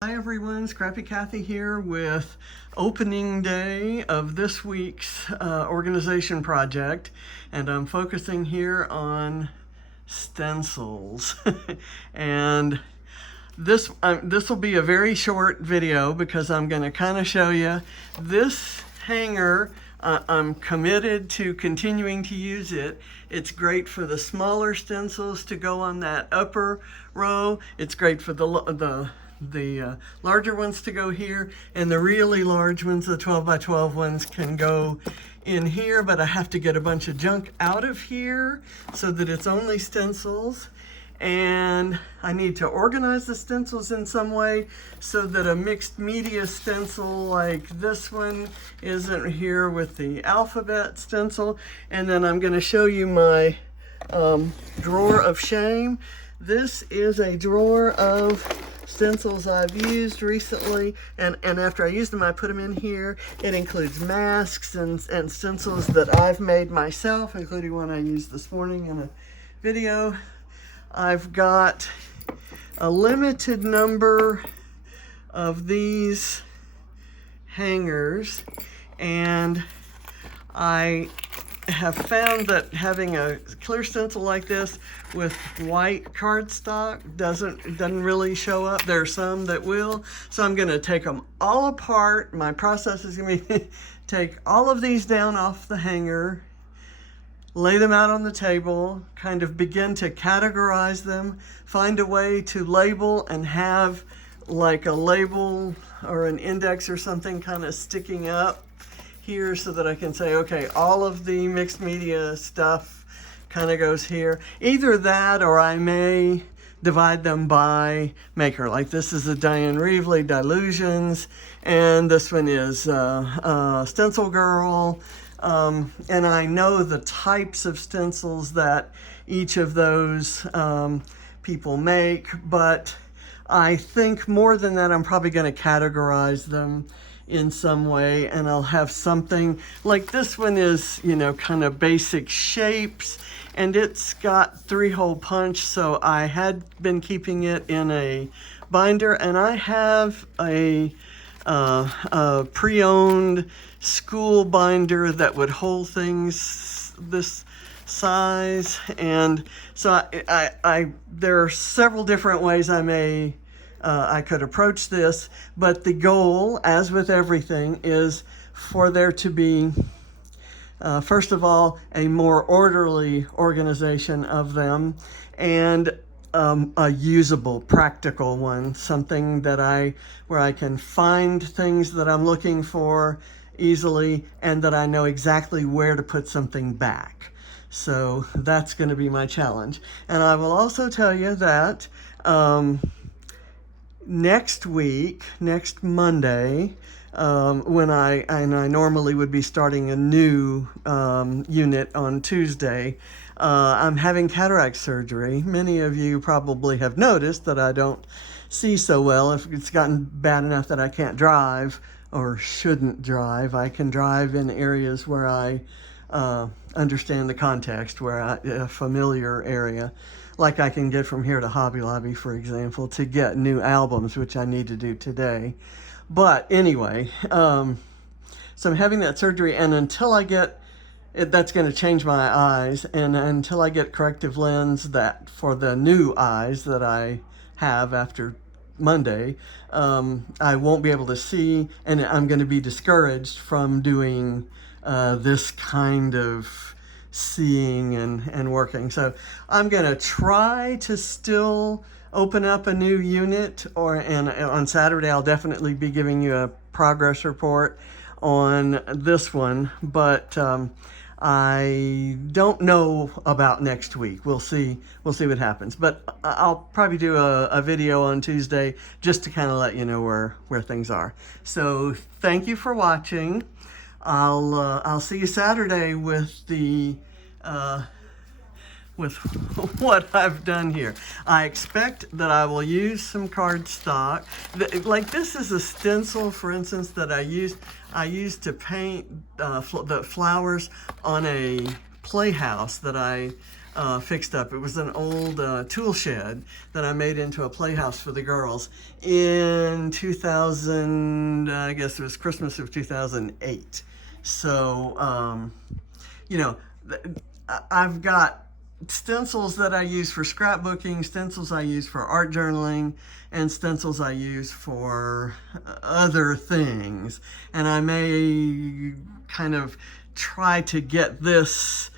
Hi everyone, Scrappy Kathy here with opening day of this week's organization project, and I'm focusing here on stencils. And this will be a very short video because I'm going to kind of show you this hanger. I'm committed to continuing to use it. It's great for the smaller stencils to go on that upper row. It's great for the larger ones to go here, and the really large ones, the 12 by 12 ones, can go in here, but I have to get a bunch of junk out of here so that it's only stencils. And I need to organize the stencils in some way so that a mixed media stencil like this one isn't here with the alphabet stencil. And then I'm going to show you my drawer of shame. This is a drawer of stencils I've used recently, and after I used them I put them in here. It includes masks and stencils that I've made myself, including one I used this morning in a video. I've got a limited number of these hangers, and I have found that having a clear stencil like this with white cardstock doesn't really show up. There are some that will, so I'm going to take them all apart. My process is going to be take all of these down off the hanger, lay them out on the table, kind of begin to categorize them, find a way to label and have like a label or an index or something kind of sticking up here so that I can say, okay, all of the mixed media stuff kind of goes here. Either that, or I may divide them by maker. Like this is a Diane Reevely Dilutions, and this one is Stencil Girl. And I know the types of stencils that each of those people make, but I think more than that, I'm probably going to categorize them in some way, and I'll have something like this one is, you know, kind of basic shapes, and it's got 3-hole punch, so I had been keeping it in a binder, and I have a pre-owned school binder that would hold things this size. And so there are several different ways I could approach this, but the goal, as with everything, is for there to be first of all a more orderly organization of them, and a usable, practical one, something that where I can find things that I'm looking for easily, and that I know exactly where to put something back. So that's going to be my challenge. And I will also tell you that next week, next Monday, when I normally would be starting a new unit on Tuesday, I'm having cataract surgery. Many of you probably have noticed that I don't see so well. If it's gotten bad enough that I can't drive or shouldn't drive, I can drive in areas where I understand the context, a familiar area. Like I can get from here to Hobby Lobby, for example, to get new albums, which I need to do today. But anyway, so I'm having that surgery, and until I get it, that's going to change my eyes, and until I get corrective lens that for the new eyes that I have after Monday, I won't be able to see, and I'm going to be discouraged from doing this kind of seeing and working. So I'm going to try to still open up a new unit, and on Saturday I'll definitely be giving you a progress report on this one, but I don't know about next week. We'll see what happens, but I'll probably do a video on Tuesday just to kind of let you know where things are. So thank you for watching. I'll see you Saturday with with what I've done here. I expect that I will use some cardstock. Like this is a stencil, for instance, that I used to paint the flowers on a playhouse that I fixed up. It was an old tool shed that I made into a playhouse for the girls in 2000, I guess it was Christmas of 2008. So, you know, I've got stencils that I use for scrapbooking, stencils I use for art journaling, and stencils I use for other things. And I may kind of try to get this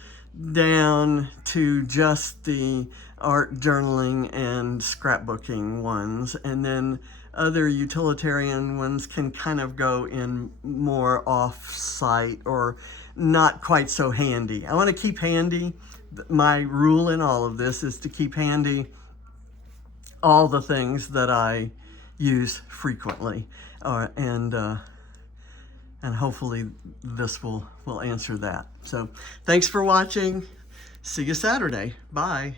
down to just the art journaling and scrapbooking ones, and then other utilitarian ones can kind of go in more off-site or not quite so handy. I want to keep handy. My rule in all of this is to keep handy all the things that I use frequently, and hopefully this will answer that. So thanks for watching. See you Saturday. Bye.